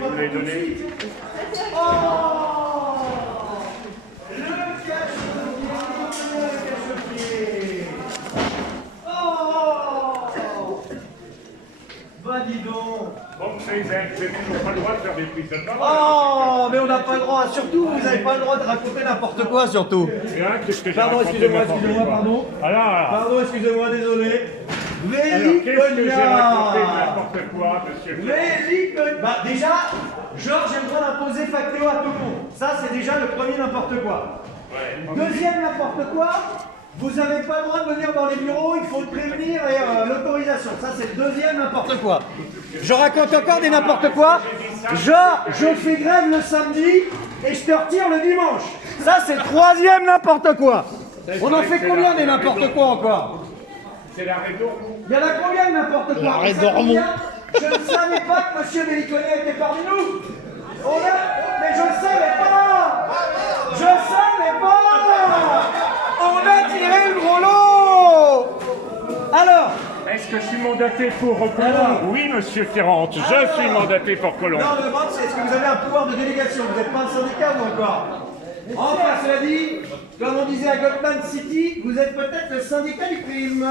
mettez pas tout de suite. Oh, le cache-pied. Oh, bah dis donc. Bon, c'est toujours pas le droit de faire des prises de parole. Oh, mais on n'a pas le droit. Surtout, vous n'avez pas le droit de raconter n'importe quoi, surtout. Qu'est-ce que j'ai Pardon, raconté excusez-moi, n'importe excusez-moi, quoi. pardon. Alors, Pardon, excusez-moi, désolé. qu'est-ce que j'ai raconté Véliconia. n'importe quoi, monsieur? Véliconia. Bah déjà, Georges, j'ai le droit d'imposer factéo à tout le monde. Ça, c'est déjà le premier n'importe quoi. Ouais. Deuxième n'importe quoi, vous n'avez pas le droit de venir dans les bureaux, il faut le prévenir et l'autorisation. Ça, c'est le deuxième n'importe quoi. Je raconte encore des n'importe quoi. Genre, je fais grève le samedi et je te retire le dimanche. Ça, c'est le troisième n'importe quoi. On en fait combien des n'importe quoi encore? C'est l'arrêt d'Ormont. Il y en a combien de n'importe quoi? L'arrêt d'Ormont. Je ne savais pas que M. Véliconia était parmi nous. Mais je ne savais pas. Je savais pas. On a tiré le gros lot. Alors, Est-ce que je suis mandaté pour Colombe? Oui, monsieur Ferrante, je suis mandaté pour Colombe. non, le demande, c'est est-ce que vous avez un pouvoir de délégation? Vous n'êtes pas un syndicat ou encore? Enfin, cela dit, comme on disait à Goldman City, vous êtes peut-être le syndicat du crime.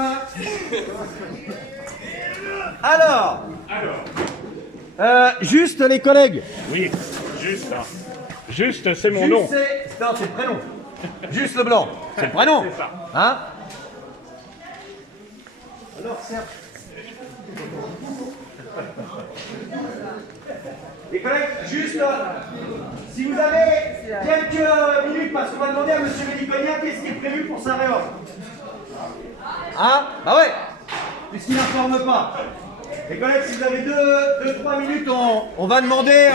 Alors, juste les collègues. Oui, juste. Juste, c'est mon nom. Non, c'est le prénom. Juste le blanc. C'est le prénom. C'est ça. Hein? Alors, certes. Les collègues, juste, si vous avez quelques minutes, parce qu'on va demander à M. Véliconia qu'est-ce qui est prévu pour sa réorg. Hein? Bah ouais, puisqu'il n'informe pas. Les collègues, si vous avez 2-3 minutes, on va demander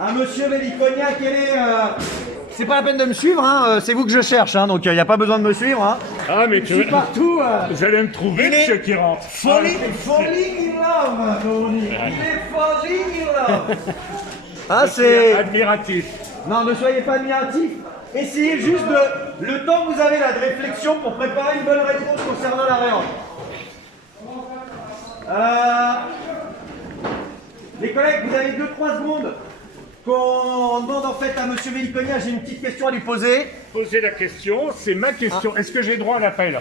à M. Véliconia quel est... C'est pas la peine de me suivre, hein, c'est vous que je cherche, hein, donc il n'y a pas besoin de me suivre. Hein. Ah, mais Je suis partout. vous allez me trouver, Il est- monsieur qui rentre. Falling in love, comme on dit. Il est falling in love. Ah, c'est... Admiratif. Non, ne soyez pas admiratif. Essayez juste le temps que vous avez là de réflexion pour préparer une bonne réponse concernant la réorg. Les collègues, vous avez 2-3 secondes qu'on demande en fait à M. Véliconia. J'ai une petite question à lui poser. Posez la question, c'est ma question. Est-ce que j'ai droit à l'appel?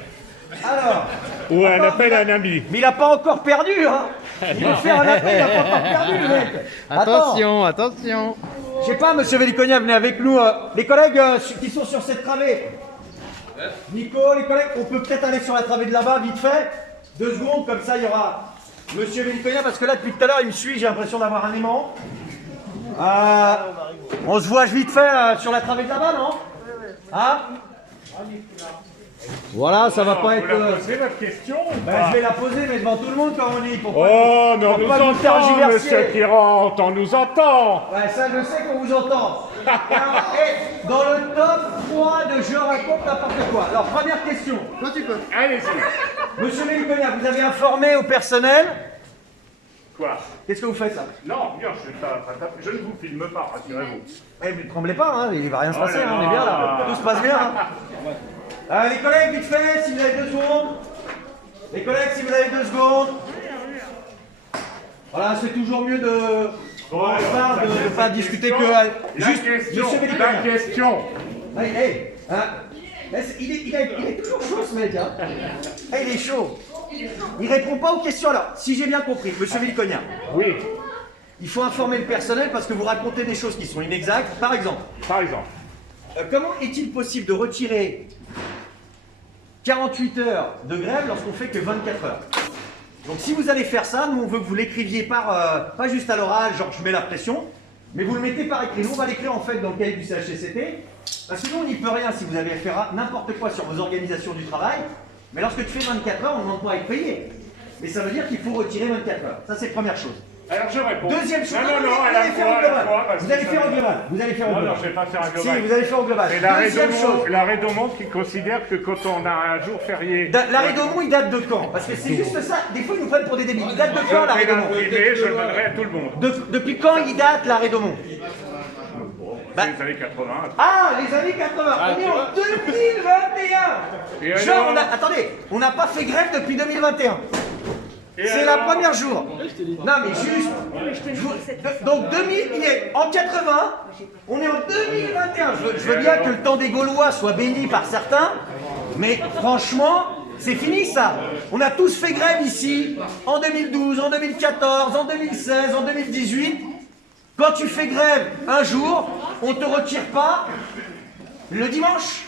Alors, Ou à attends, l'appel mais à un ami? Mais il n'a pas encore perdu, hein. Il veut faire un appel, il n'a pas encore perdu, le mec. Attends. Attention, attention. Je sais pas, monsieur Véliconia, venez avec nous. Les collègues qui sont sur cette travée. Nico, les collègues, on peut peut-être aller sur la travée de là-bas, vite fait. 2 secondes, comme ça, il y aura monsieur Véliconia, parce que là, depuis tout à l'heure, il me suit, j'ai l'impression d'avoir un aimant. On se voit vite fait sur la travée de là-bas, non? Hein? Voilà, ça va pas Vous être... la posez votre question ou Ben, pas? je vais la poser, mais devant tout le monde, comme on dit. Pour pas, Oh, mais on pour nous pas nous entend, tergiverser. monsieur qui rentre, on nous entend. Ouais, ça, je sais qu'on vous entend. Et dans le top 3 de Je raconte n'importe quoi. Alors, première question. Toi, tu peux. Allez-y. Monsieur Véliconia, vous avez informé au personnel. Quoi? Qu'est-ce que vous faites là? Non, bien, je ne vous filme pas, rassurez-vous. Eh, mais ne tremblez pas, hein, il va rien se Oh passer, là hein, on est là. bien là. Tout se passe bien. Hein. Les collègues, vite fait, si vous avez 2 secondes. Les collègues, si vous avez 2 secondes. Voilà, c'est toujours mieux de... Bon, on alors, parle de ne la pas discuter question, que... la Juste, question, monsieur Véliconia. la question. Hey, hey, hein. Il est toujours chaud ce mec, hein. Hey, il est chaud. Il répond pas aux questions. Alors, si j'ai bien compris, monsieur Véliconia, Oui, il faut informer le personnel parce que vous racontez des choses qui sont inexactes. Par exemple, comment est-il possible de retirer 48 heures de grève lorsqu'on fait que 24 heures? Donc si vous allez faire ça, nous on veut que vous l'écriviez pas juste à l'oral, genre je mets la pression, mais vous le mettez par écrit. Nous on va l'écrire en fait dans le cahier du CHSCT, parce que nous on n'y peut rien si vous avez fait n'importe quoi sur vos organisations du travail, mais lorsque tu fais 24 heures, on ne demande pas à être payé. Mais ça veut dire qu'il faut retirer 24 heures. Ça c'est première chose. alors je réponds. Deuxième chose, Non, vous à la allez faire fois, au à la global. fois, parce Vous que allez ça- faire au global. Vous allez faire au Non, global. non, je vais pas faire un Si, global. vous allez faire au global. C'est l'arrêt Deuxième chose. d'Aumont qui considère que quand on a un jour férié... L'arrêt d'Aumont, il date de quand? Parce que c'est juste ça. Des fois, ils nous prennent pour des débiles. Il date de quand, l'arrêt d'Aumont? Je le donnerai à tout le monde. Depuis quand il date, l'arrêt d'Aumont? Bah- Les années 80. Ah, les années 80. On est en 2021. Et Genre, alors attendez, on n'a pas fait grève depuis 2021. C'est la première jour. Non mais juste, donc 2000, en 80, on est en 2021. Je veux bien que le temps des Gaulois soit béni par certains, mais franchement, c'est fini ça. On a tous fait grève ici, en 2012, en 2014, en 2016, en 2018. Quand tu fais grève un jour, on ne te retire pas le dimanche.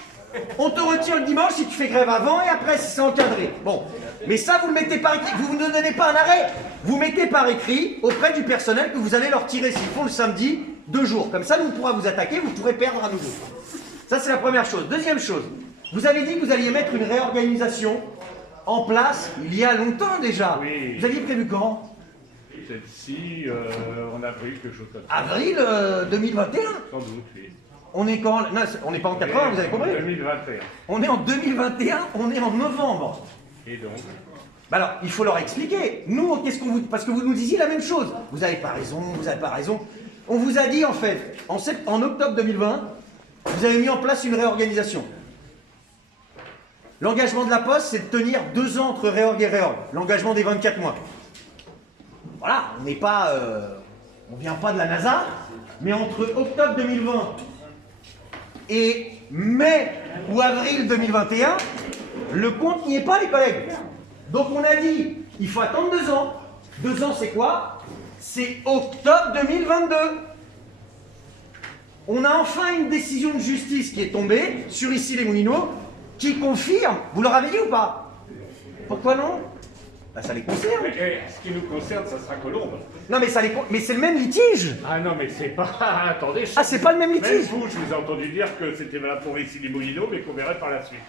On te retire le dimanche si tu fais grève avant et après si c'est encadré. Bon, mais ça vous le mettez par écrit, vous ne donnez pas un arrêt. Vous mettez par écrit auprès du personnel que vous allez leur tirer s'ils font le samedi 2 jours. Comme ça, nous on pourra vous attaquer, vous pourrez perdre à nouveau. Ça c'est la première chose. Deuxième chose, vous avez dit que vous alliez mettre une réorganisation en place il y a longtemps déjà. Oui. Vous aviez prévu quand? Celle-ci, en avril, quelque chose comme ça. Avril 2021. Sans doute, oui. On est quand? Non, on n'est pas en 80, vous avez compris? 2021. On est en 2021, on est en novembre. Et donc? Bah alors, il faut leur expliquer. Nous, qu'est-ce qu'on vous... Parce que vous nous disiez la même chose. Vous n'avez pas raison, vous n'avez pas raison. On vous a dit, en fait, en octobre 2020, vous avez mis en place une réorganisation. L'engagement de la Poste, c'est de tenir 2 ans entre réorg et réorg. L'engagement des 24 mois. Voilà, on n'est pas... on vient pas de la NASA, mais entre octobre 2020 et mai ou avril 2021, le compte n'y est pas, les collègues. Donc on a dit, il faut attendre 2 ans. 2 ans, c'est quoi? C'est octobre 2022. On a enfin une décision de justice qui est tombée sur Issy-les-Moulineaux qui confirme. Vous leur avez dit ou pas? Pourquoi non? Bah, ça les concerne. Mais, ce qui nous concerne, ça sera Colombe. Non, mais, mais c'est le même litige. Ah non, mais c'est pas... Attendez... Ah, c'est pas le même litige. Même vous, je vous ai entendu dire que c'était valable pour Issy-les-Moulineaux, mais qu'on verrait par la suite.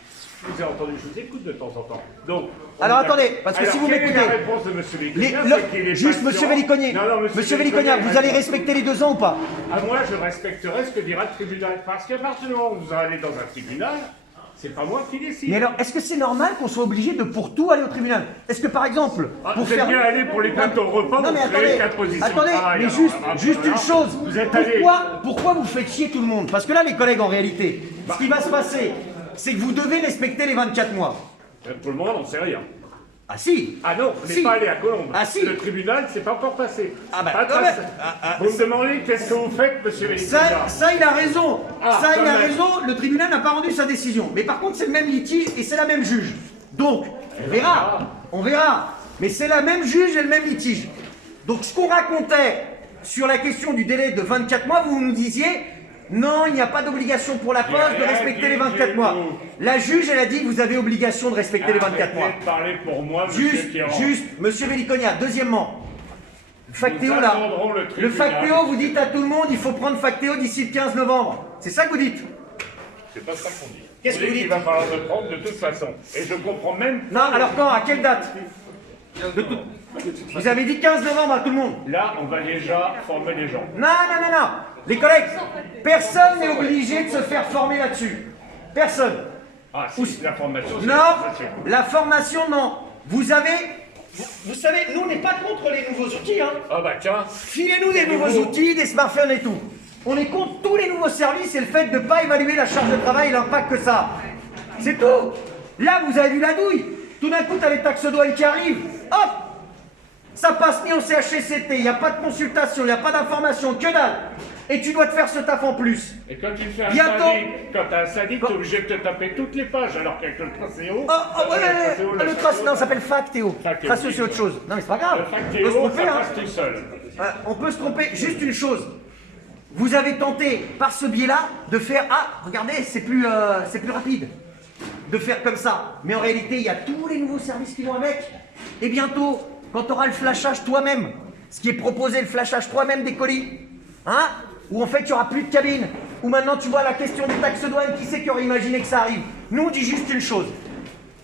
Je vous ai entendu, je vous écoute de temps en temps. Donc, alors attendez, parce que si vous m'écoutez... la réponse de M. Véliconia, juste, monsieur Véliconia, monsieur Véliconia, vous allez respecter les 2 ans ou pas? À moi, je respecterai ce que dira le tribunal. Parce qu'à partir du moment où vous allez dans un tribunal, c'est pas moi qui décide. Mais alors, est-ce que c'est normal qu'on soit obligé de pour tout aller au tribunal? Est-ce que par exemple, pour vous êtes bien allé pour les plaintes au repas, non, mais vous créez 4 positions. Attendez, mais juste une chose. Pourquoi vous faites chier tout le monde? Parce que là, les collègues, en réalité, ce qui va se passer, c'est que vous devez respecter les 24 mois. Pour le moment, on ne sait rien. Ah si. Ah non, on n'est Si. pas allé à Colombe. Ah si. Le tribunal, c'est pas encore passé. Ah bah, Pas de non, trace. mais- Vous me demandez qu'est-ce que vous faites, monsieur Véliconia. Ça, il a raison. Ah, Ça, il a quand même. raison. Le tribunal n'a pas rendu sa décision. Mais par contre, c'est le même litige et c'est la même juge. Donc, on verra. On verra. Mais c'est la même juge et le même litige. Donc, ce qu'on racontait sur la question du délai de 24 mois, vous nous disiez, non, il n'y a pas d'obligation pour la Poste de respecter les 24 mois. La juge, elle a dit que vous avez obligation de respecter les 24 mois. Arrêtez de parler pour moi, monsieur Kéran. Juste, monsieur Véliconia, deuxièmement, Factéo Nous là, attendrons le le tribunal. Factéo, vous dites à tout le monde, il faut prendre Factéo d'ici le 15 novembre. C'est ça que vous dites? C'est pas ça qu'on dit. Qu'est-ce que vous qu'il dites? va falloir le prendre de toute façon. Et je comprends même... Non, alors quand? À quelle date? Vous avez dit 15 novembre à tout le monde. Là, on va déjà former les gens. Non, non, non, non. Les collègues, personne n'est obligé de se faire former là-dessus. Personne. Ah, si, la formation, c'est Non, c'est- la formation, non. Vous savez, nous, on n'est pas contre les nouveaux outils, hein. Ah bah tiens, Filez-nous des nouveaux outils, des smartphones et tout. On est contre tous les nouveaux services et le fait de ne pas évaluer la charge de travail et l'impact que ça a. C'est tout. Là, vous avez vu la douille. Tout d'un coup, tu as les taxes douanes qui arrivent. Hop, ça passe ni au CHSCT, il n'y a pas de consultation, il n'y a pas d'information, que dalle. Et tu dois te faire ce taf en plus. et quand tu fais un Bientôt. syndic, quand t'as un syndic, t'es obligé de te taper toutes les pages, alors qu'avec le tracéo... Le trace, non, ça s'appelle Factéo. Factéo, Tracéo, oui. c'est autre chose. Non, mais c'est pas grave. Le On peut se factéo, tromper, ça hein. passe tout seul. On peut se tromper. Juste une chose. Vous avez tenté, par ce biais-là, de faire... Ah, regardez, c'est plus rapide. De faire comme ça. Mais en réalité, il y a tous les nouveaux services qui vont avec. Et bientôt, quand tu auras le flashage toi-même, ce qui est proposé, le flashage toi-même des colis, hein, où en fait, il n'y aura plus de cabine, où maintenant, tu vois la question des taxes douanes, qui c'est qui aurait imaginé que ça arrive? Nous, on dit juste une chose.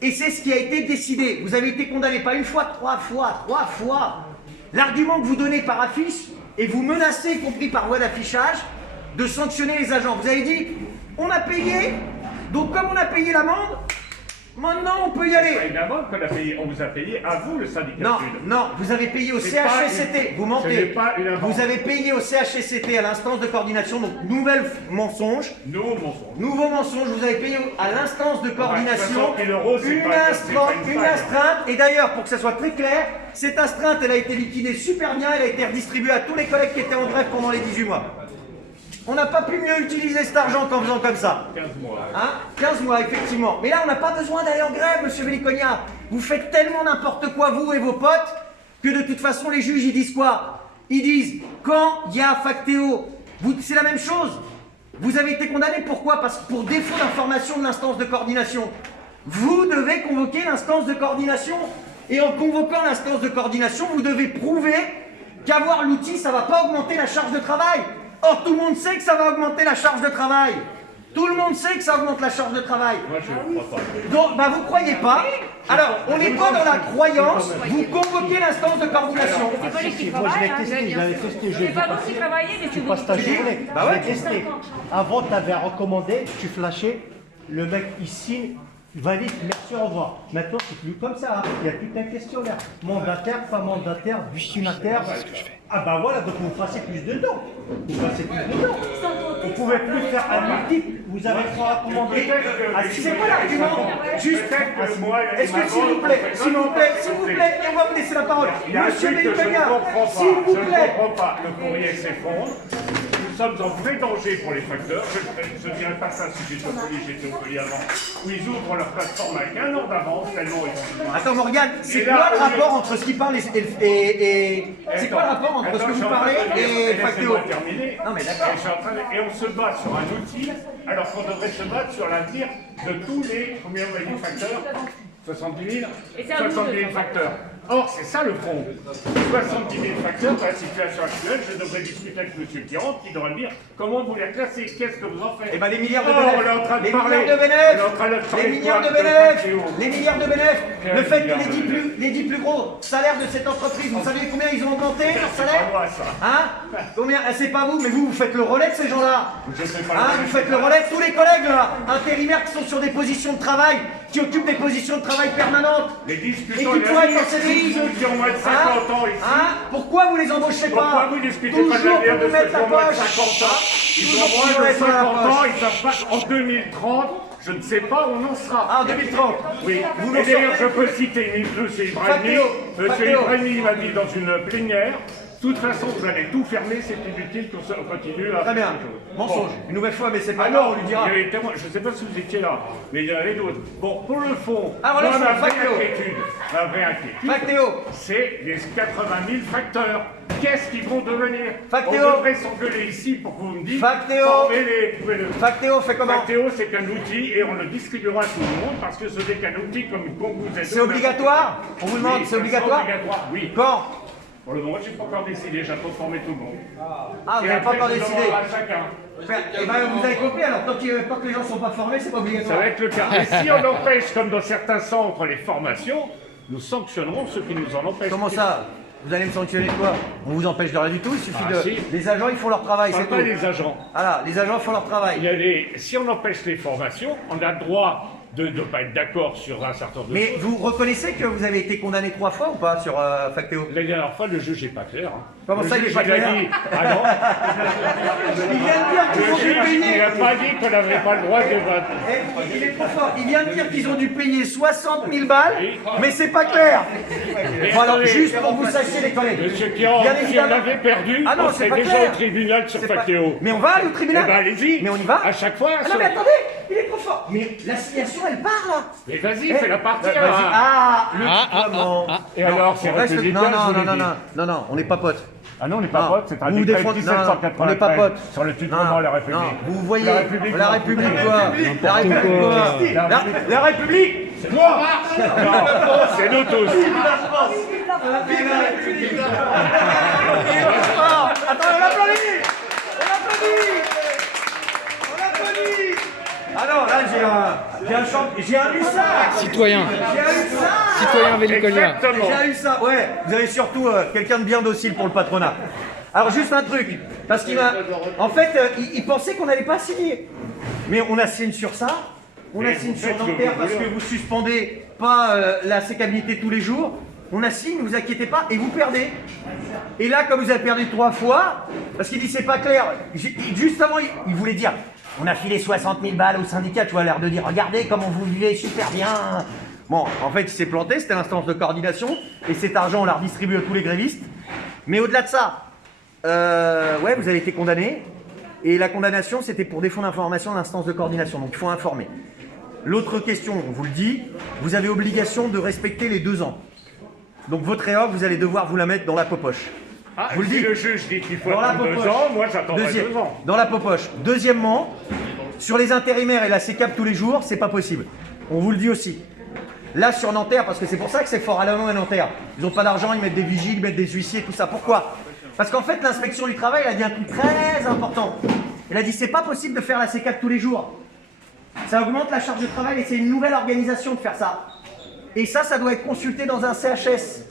Et c'est ce qui a été décidé. Vous avez été condamné pas une fois, 3 fois. L'argument que vous donnez par affiche, et vous menacez, y compris par voie d'affichage, de sanctionner les agents. Vous avez dit, on a payé, donc comme on a payé l'amende, Maintenant, on peut y aller. Évidemment qu'on a payé, on vous a payé à vous, le syndicat Non, Sud. non, vous avez payé au C'est pas CHSCT, vous ce n'est mentez. pas une avance. Vous avez payé au CHSCT à l'instance de coordination, donc nouvel mensonge. Nous, mensonge. Nouveau mensonge, vous avez payé à l'instance de coordination 60 000 €, c'est pas une paille. astreinte. Et d'ailleurs, pour que ça soit très clair, cette astreinte, elle a été liquidée super bien, elle a été redistribuée à tous les collègues qui étaient en grève pendant les 18 mois. On n'a pas pu mieux utiliser cet argent qu'en faisant comme ça. 15 mois. Hein, 15 mois, effectivement. Mais là, on n'a pas besoin d'aller en grève, monsieur Véliconia. Vous faites tellement n'importe quoi, vous et vos potes, que de toute façon, les juges, ils disent quoi? Ils disent, quand il y a Factéo, c'est la même chose. Vous avez été condamné, pourquoi? Parce que pour défaut d'information de l'instance de coordination. Vous devez convoquer l'instance de coordination. Et en convoquant l'instance de coordination, vous devez prouver qu'avoir l'outil, ça ne va pas augmenter la charge de travail. Or, tout le monde sait que ça va augmenter la charge de travail. Tout le monde sait que ça augmente la charge de travail. Moi, je ne crois pas. Donc, bah, vous croyez pas. Alors, on n'est pas dans la croyance. Vous convoquez l'instance de coordination. C'est pas lui qui Moi, je travaille, l'ai hein, testé, je l'avais testé. c'est pas vous qui travaillez, mais Tu c'est passes ta vous. journée. Bah ouais. Je l'ai testé. Avant, tu avais recommandé, tu flashais, le mec il signe, valide, merci, au revoir. Maintenant, c'est plus comme ça. Hein. Il y a tout un questionnaire. Mandataire, pas mandataire, destinataire. Ah bah voilà, donc vous passez plus de temps. Vous passez plus de temps. Vous pouvez plus faire un multiple. Vous avez trois recommandés. Ah, C'est quoi l'argument? Juste. Peut-être que moi, Est-ce que s'il vous plaît, et on va vous laisser la parole. Il y a un Monsieur truc que je ne Véliconia, comprends pas. s'il vous Je ne plaît. comprends pas. Le courrier s'effondre. Nous sommes en vrai danger pour les facteurs. Je ne dirais pas ça si j'étais au colis, j'étais au colis avant. Où ils ouvrent leur plateforme avec un an d'avance, tellement ils ont besoin. Attends, Morgane, c'est Et quoi là, le au lieu- rapport entre ce qu'il parle et c'est quoi le rapport entre ce que vous parlez et Factéo? Laissez-moi terminer. Non, mais d'accord. Et on se bat sur un outil, alors qu'on devrait se battre sur l'avenir de tous les, combien on va dire, facteurs 70 000 Et c'est à vous 70 de 000 facteurs. Or, c'est ça le fond. 70 000 facteurs, dans la situation actuelle, je devrais discuter avec M. Piron, qui devrait me dire comment vous les classez, qu'est-ce que vous en faites. Eh ben les milliards de Oh, on est en bénéfices, train de les parler. milliards de On est en train de bénéfices, parler les milliards de de bénéfices, Factéo. les milliards de bénéfices, Quel le fait que milliard les 10 plus gros salaires de cette entreprise, vous savez combien ils ont augmenté leur C'est pas salaire? moi, ça. Hein? Combien? C'est pas vous, mais vous faites le relais de ces gens-là. Je sais pas. Hein, vous faites le relais de tous les collègues là, intérimaires qui sont sur des positions de travail, qui occupent des positions de travail permanentes. Les Et discussions, qui pourraient être en tous CDI. ceux qui ont moins de 50 ans ici. Hein? Pourquoi vous les embauchez pas? Pourquoi vous discutez pas de Toujours l'avenir pour de vous mettre ceux qui la ont moins de poche. 50 ans? Ils Toujours ont pour moins vous de mettre la 50 ans, poche. ils savent pas en 2030, je ne sais pas où on en sera. Ah, en 2030. Oui, Vous et nous d'ailleurs je sortez- peux citer M. Ibrahimi. Factéo, M. Factéo. Ibrahimi m'a dit dans une plénière, de toute façon vous allez tout fermer, c'est inutile qu'on continue à... Très bien. Mensonge. Bon. Une nouvelle fois, mais c'est pas Ah grave, non, on lui dira. il y avait des témoins, je ne sais pas si vous étiez là, mais il y en avait d'autres. Bon, pour le fond, Ah, voilà, moi, c'est ma vraie Factéo. inquiétude, Factéo. c'est les 80 000 facteurs. Qu'est-ce qu'ils vont devenir? Factéo. On devrait s'engueuler ici pour que vous me dites. Factéo. Formez-les, trouvez-le. Factéo fait comment? Factéo, c'est qu'un outil et on le distribuera à tout le monde parce que ce n'est qu'un outil comme vous êtes. C'est obligatoire? On vous demande, Oui, c'est obligatoire? oui. Quand? Pour le moment, je n'ai pas encore décidé, j'attends de former tout le monde. Ah, vous Et n'avez pas après, encore je décidé. demanderai à chacun. Eh ben, vous avez compris, alors tant que les gens ne sont pas formés, c'est pas Ça obligatoire. va être le cas. Et si on empêche, comme dans certains centres, les formations, nous sanctionnerons ceux qui nous en empêchent. Comment ça? Vous allez me sanctionner de quoi? On vous empêche de rien du tout, il suffit Ah, de... si. Les agents, ils font leur travail, Pas c'est tout. les agents. Voilà, les agents font leur Il travail. y a si on empêche les formations, on a le droit de ne pas être d'accord sur un certain nombre de Mais choses. vous reconnaissez que vous avez été condamné 3 fois ou pas sur Factéo? La dernière fois, le juge n'est pas clair. Hein. Comment Le ça, il juge, est pas a clair? dit, ah non, Il vient de dire qu'ils le ont dû juge, il payer. n'a pas dit qu'on n'avait pas le droit de vote. Eh, il est trop fort. Il vient de dire qu'ils ont dû payer 60 000 balles, mais c'est pas clair. Bon, alors, attendez, juste pour que vous sachiez, les collègues. Monsieur Piron, Bien si on évidemment. avait perdu, Ah non, on c'est serait pas déjà clair. au tribunal sur C'est pas- Factéo. Mais on va aller au tribunal. Eh ben, allez-y. Mais on y va. À chaque fois. Ah non, mais attendez, il est trop fort. Mais l'assignation, elle part là. Mais vas-y, Eh, fais la partie. vas-y. hein. Ah, le comment Et alors, c'est on reste- républicain, Non, non, je vous non, l'ai non, dit. non, non, non, on n'est pas potes. Ah non, on n'est pas Non. potes, c'est un Vous décret défendez- 1793 non, on n'est pas potes. sur le tutoiement de la République. Non, vous voyez, La République, la non. République quoi? La République quoi? La République, C'est moi. Non, c'est nous tous. Vive la République. Attends, on applaudit. On applaudit. On applaudit. Alors là, j'ai un hussard. Citoyen, J'ai un hussard. citoyen Véliconia. Exactement. J'ai eu ça, ouais. Vous avez surtout quelqu'un de bien docile pour le patronat. Alors juste un truc, parce qu'il m'a... En fait, il pensait qu'on n'allait pas signer. Mais on a signé sur ça, On Mais assigne vous sur faites ce que Nanterre vous parce voulez. que vous suspendez pas la sécabilité tous les jours. On assigne, ne vous inquiétez pas, et vous perdez. Et là, comme vous avez perdu 3 fois, parce qu'il dit c'est pas clair, juste avant, il voulait dire on a filé 60 000 balles au syndicat, tu vois, l'air de dire regardez comment vous vivez super bien. Bon, en fait, il s'est planté, c'était l'instance de coordination, et cet argent, on l'a redistribué à tous les grévistes. Mais au-delà de ça, ouais, vous avez été condamné, et la condamnation, c'était pour défaut d'information de l'instance de coordination, donc il faut informer. L'autre question, on vous le dit, vous avez obligation de respecter les 2 ans. Donc votre réorg, vous allez devoir vous la mettre dans la popoche. Ah, vous le si dites. le juge dit qu'il faut Dans la attendre 2 popoche. ans, moi j'attendrai 2 ans. Dans la popoche. Deuxièmement, sur les intérimaires et la sécap tous les jours, c'est pas possible. On vous le dit aussi. Là, sur Nanterre, parce que c'est pour ça que c'est fort à la main à Nanterre. Ils n'ont pas d'argent, ils mettent des vigiles, ils mettent des huissiers, tout ça. Pourquoi? Parce qu'en fait, l'inspection du travail, elle a dit un truc très important. Elle a dit, c'est pas possible de faire la sécap tous les jours. Ça augmente la charge de travail et c'est une nouvelle organisation de faire ça. Et ça doit être consulté dans un CHS.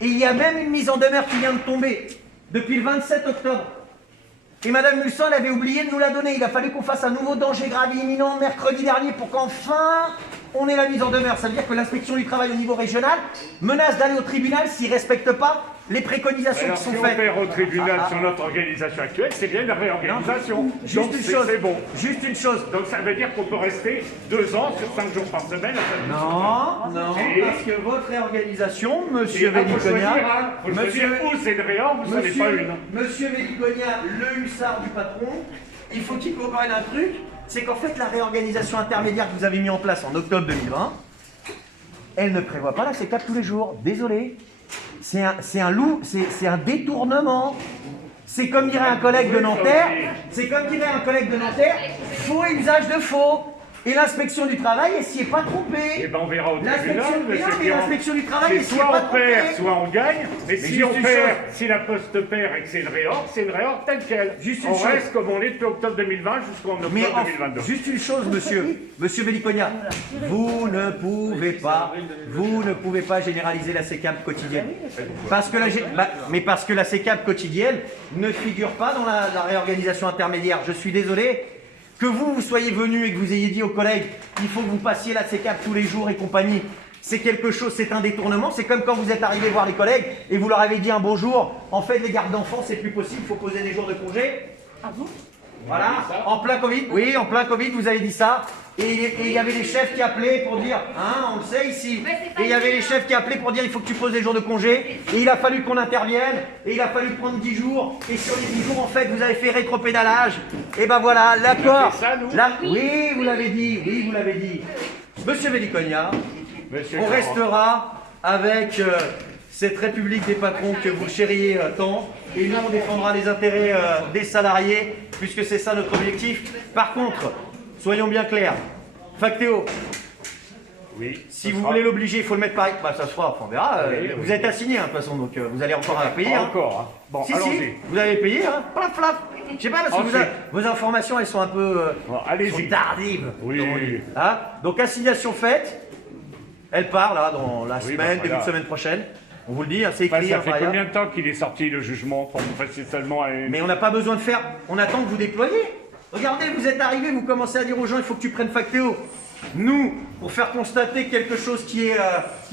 Et il y a même une mise en demeure qui vient de tomber depuis le 27 octobre. Et Madame Mulson avait oublié de nous la donner. Il a fallu qu'on fasse un nouveau danger grave et imminent mercredi dernier pour qu'enfin on ait la mise en demeure. Ça veut dire que l'inspection du travail au niveau régional menace d'aller au tribunal s'ils ne respectent pas les préconisations Alors, qui sont si on faites. perd au tribunal sur notre organisation actuelle, c'est bien une réorganisation. Donc c'est bon. Juste une chose. Donc ça veut dire qu'on peut rester 2 ans sur 5 jours par semaine. Non, Et- parce que votre réorganisation, Monsieur Il faut choisir, Véliconia, hein. Faut choisir où c'est une réorg, ou ce n'est pas une. Monsieur Véliconia, le hussard du patron, il faut qu'il comprenne un truc, c'est qu'en fait la réorganisation intermédiaire que vous avez mis en place en octobre 2020, elle ne prévoit pas la sécap tous les jours. Désolé. C'est un détournement. C'est comme dirait un collègue de Nanterre, faux et usage de faux. Et l'inspection du travail, elle s'y est pas trompée. Eh ben on verra au tribunal, L'inspection du travail, elle c'est s'y est soit pas on perd, trompée. soit on gagne. Mais Mais si juste on une perd, chose. si la Poste perd et que c'est une réorg telle quelle. Juste une on chose. reste comme on est depuis octobre 2020 jusqu'en octobre Mais 2022. juste une chose, monsieur Véliconia, vous ne pouvez pas généraliser la sécap quotidienne. Parce que la sécap quotidienne ne figure pas dans la réorganisation intermédiaire. Je suis désolé. Que vous soyez venu et que vous ayez dit aux collègues, il faut que vous passiez la sécap tous les jours et compagnie. C'est quelque chose, c'est un détournement. C'est comme quand vous êtes arrivé voir les collègues et vous leur avez dit un bonjour. En fait, les gardes d'enfants, c'est plus possible, il faut poser des jours de congé. Ah bon? Voilà, en plein Covid, oui, en plein Covid, vous avez dit ça. Et il y avait les chefs qui appelaient pour dire, hein, on le sait ici. Et il y avait les chefs qui appelaient pour dire, il faut que tu poses des jours de congé. Et il a fallu qu'on intervienne. Et il a fallu prendre 10 jours. Et sur les 10 jours, en fait, vous avez fait rétropédalage. Et ben voilà, l'accord. fait ça, nous Oui, vous l'avez dit, Monsieur Véliconia, Monsieur on Caron. restera avec cette République des patrons que vous chériez tant, et nous on défendra les intérêts des salariés, puisque c'est ça notre objectif. Par contre, soyons bien clairs, Factéo, Oui. si vous voulez l'obliger, il faut le mettre pareil. Bah ça se fera, on verra. Oui, Vous êtes assigné, hein, de toute façon, donc vous allez encore payer. Pas hein. encore. Hein. Bon, Si, allons-y. vous avez payé, hein. Plaf, plaf. Je sais pas, parce que Ensuite. vos informations, elles sont un peu Bon, allez-y. sont tardives. Oui. comme on dit. Hein, donc assignation faite, elle part là dans la Oui, semaine, bah, début voilà. de semaine prochaine. On vous le dit, hein, c'est Bah, écrit. ça hein, fait par ailleurs. combien de temps qu'il est sorti le jugement pour vous passer seulement à une... Mais on n'a pas besoin de faire. On attend que vous déployiez. Regardez, vous êtes arrivés, vous commencez à dire aux gens, il faut que tu prennes Factéo. Nous, pour faire constater quelque chose qui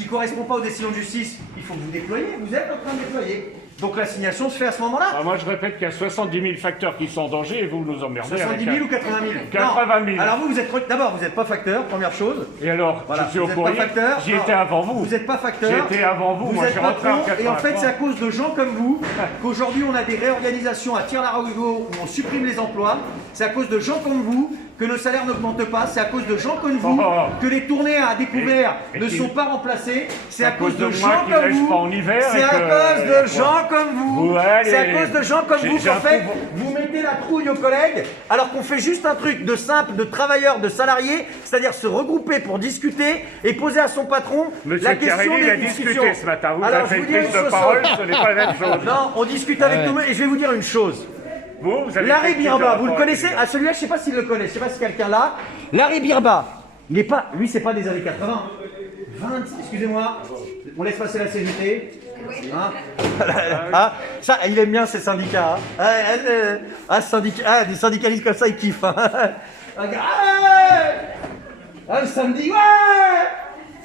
correspond pas aux décisions de justice, il faut que vous déployiez. Vous êtes en train de déployer. Donc l'assignation se fait à ce moment-là. Ah, moi je répète qu'il y a 70 000 facteurs qui sont en danger et vous nous emmerdez 70 avec 000 ou 80 000 80 000. Non. Alors vous êtes d'abord, vous n'êtes pas facteur, première chose. Et alors, Voilà, je suis vous au êtes courrier, pas facteur. j'y Non. étais avant vous. Vous n'êtes pas facteur. J'y étais avant vous, Vous moi êtes j'ai rentré en patron, et en fait 83. c'est à cause de gens comme vous qu'aujourd'hui on a des réorganisations à Tire-la-Rogo où on supprime les emplois. C'est à cause de gens comme vous que nos salaires n'augmentent pas. C'est à cause de gens comme vous Oh. que les tournées à découvert Mais ne qui- sont pas remplacées. C'est à cause de moi gens qui comme neige vous. pas en hiver C'est et à que- cause de gens comme vous. Ouais, allez, C'est à cause de gens comme j'ai- vous j'ai qu'en un fait pouvoir. vous mettez la trouille aux collègues alors qu'on fait juste un truc de simple, de travailleur, de salarié, c'est-à-dire se regrouper pour discuter et poser à son patron Monsieur la question Carelli, des il a discussions. discuté ce matin. Vous Alors, avez je une vous dis prise une de chose, parole, ce n'est pas la même chose. Non, on discute avec nous et je vais vous dire une chose. Vous avez Larry fait une prise de Birba, vous le parole. connaissez? Ah, celui-là, je sais pas s'il le connaît, je sais pas si quelqu'un là. Larry Birba, il est pas, lui, c'est pas des années 80. 20, excusez-moi, on laisse passer la CGT. Hein ah, ça, il aime bien ces syndicats. Hein. Des syndicalistes comme ça, ils kiffent. Hein. Ah, Ah, le samedi, ouais.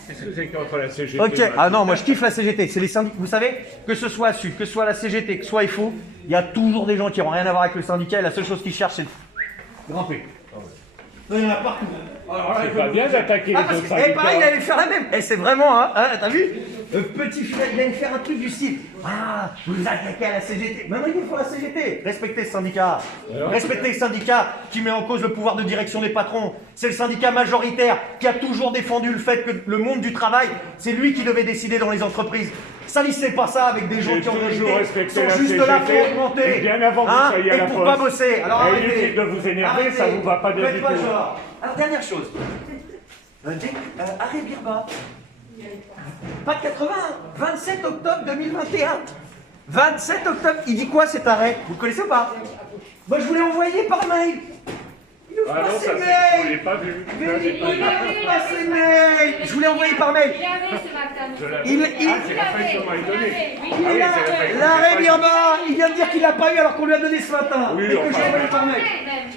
Qu'est-ce que c'est contre la CGT? Ok, ah non, moi je kiffe la CGT. C'est les syndicats. Vous savez, que ce soit SUD, que ce soit la CGT, que ce soit FO, il y a toujours des gens qui n'ont rien à voir avec le syndicat et la seule chose qu'ils cherchent, c'est le grimper. Il y en a partout. C'est pas bien d'attaquer les autres Et syndicats. pareil, il allait faire la même. Et c'est vraiment, hein, t'as vu? Petit filet, il allait faire un truc du style. Ah, vous attaquez à la CGT. Maintenant, il faut la CGT. Respectez le syndicat. Respectez le syndicat qui met en cause le pouvoir de direction des patrons. C'est le syndicat majoritaire qui a toujours défendu le fait que le monde du travail, c'est lui qui devait décider dans les entreprises. Salissez pas ça avec des gens J'ai qui en toujours réalité respecté sont la juste là pour CGT, augmenter. et bien avant que vous soyez à et la pour poste. pas bosser. Alors Et arrêtez. inutile de vous énerver, Arrêtez. ça vous va pas bien Faites du pas tout. genre. Alors dernière chose. Arrêt Birba. Pas de 80, 27 octobre 2021. 27 octobre, il dit quoi cet arrêt? Vous le connaissez ou pas? Moi je vous l'ai envoyé par mail. Il ouvre Ah pas non, ses ça c'est, je mails. l'ai pas vu. Mais Ça, j'ai il pas vu. ouvre pas ses mails. Je vous l'ai envoyé par mail. Il avait ce matin. Je l'avais. Il- Ah, c'est la feuille qu'on m'a donnée. Oui. Ah oui, c'est la feuille. L'arrêt Birba, il vient de dire qu'il l'a pas eu alors qu'on lui a donné ce matin. Oui, et que enfin, j'ai envoyé par mail.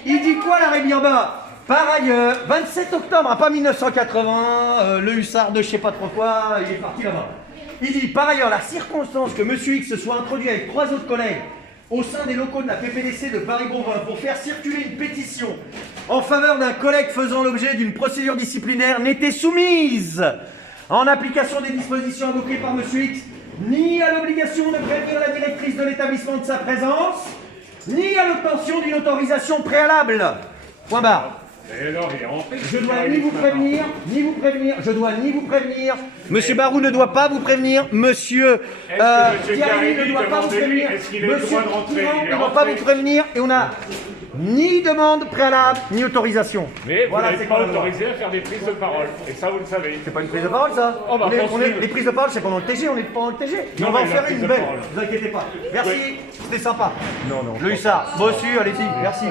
Il dit quoi l'arrêt Birba? Par ailleurs, 27 octobre, hein, pas 1980, le hussard de je sais pas trop quoi, il est parti là-bas. Il dit par ailleurs, la circonstance que M. X se soit introduit avec 3 autres collègues au sein des locaux de la PPDC de Paris-Bonvin pour faire circuler une pétition en faveur d'un collègue faisant l'objet d'une procédure disciplinaire n'était soumise, en application des dispositions invoquées par M. X, ni à l'obligation de prévenir la directrice de l'établissement de sa présence, ni à l'obtention d'une autorisation préalable. Point barre. Et alors, il est rentré. Je dois ni vous prévenir, ni vous prévenir. Je dois ni vous prévenir. Monsieur Barou ne doit pas vous prévenir. Monsieur Est-ce que monsieur Thierry ne Carelli, doit pas vous demandez-lui, prévenir. est-ce qu'il a le Monsieur droit de rentrer? Tyran Il est ne doit pas rentré. vous prévenir. Et on a ni demande préalable, ni autorisation. Mais vous Voilà, n'êtes c'est pas quoi la loi? autorisé à faire des prises de parole. Et ça, vous le savez. C'est pas une prise de parole, ça. Oh, bah, Les prises de parole, c'est pendant le TG, on est pendant le TG. Mais Non, on va en mais la faire prise une de belle. parole. Vous inquiétez pas. Merci, c'était sympa. Non, non. Le hussard, bossu, allez-y, merci.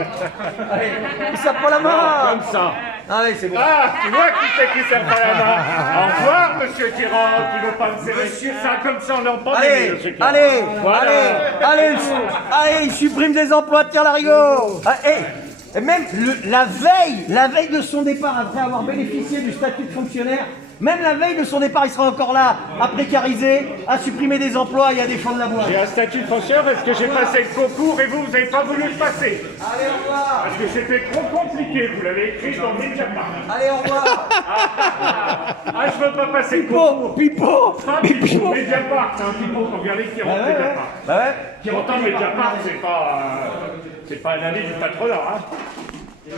Allez, hussard, prends la main. Comme ça. Allez, c'est bon. Ah, tu vois qui c'est qui serre pas la main? Au revoir, monsieur Tyran, qui veut pas me serrer. Ça, comme ça, on n'en parle pas, Allez, monsieur Tyran. allez, Voilà. allez, il supprime des emplois, tiens l'arigot. Ah, et même la veille de son départ, après avoir bénéficié du statut de fonctionnaire, même la veille de son départ, il sera encore là, à précariser, à supprimer des emplois et à défendre la boîte. J'ai un statut de fonctionnaire parce que j'ai passé le concours et vous n'avez pas voulu le passer. Allez, au revoir. Parce que c'était trop compliqué, vous l'avez écrit dans le Mediapart. Allez, au revoir. Ah, je veux pas passer le concours. Pipo, Pas Pipo, Mediapart, c'est un Pipo pour regarder qui rentre Mediapart. Bah ouais. Qui rentre Mediapart, c'est pas un ami du patronat. Hein.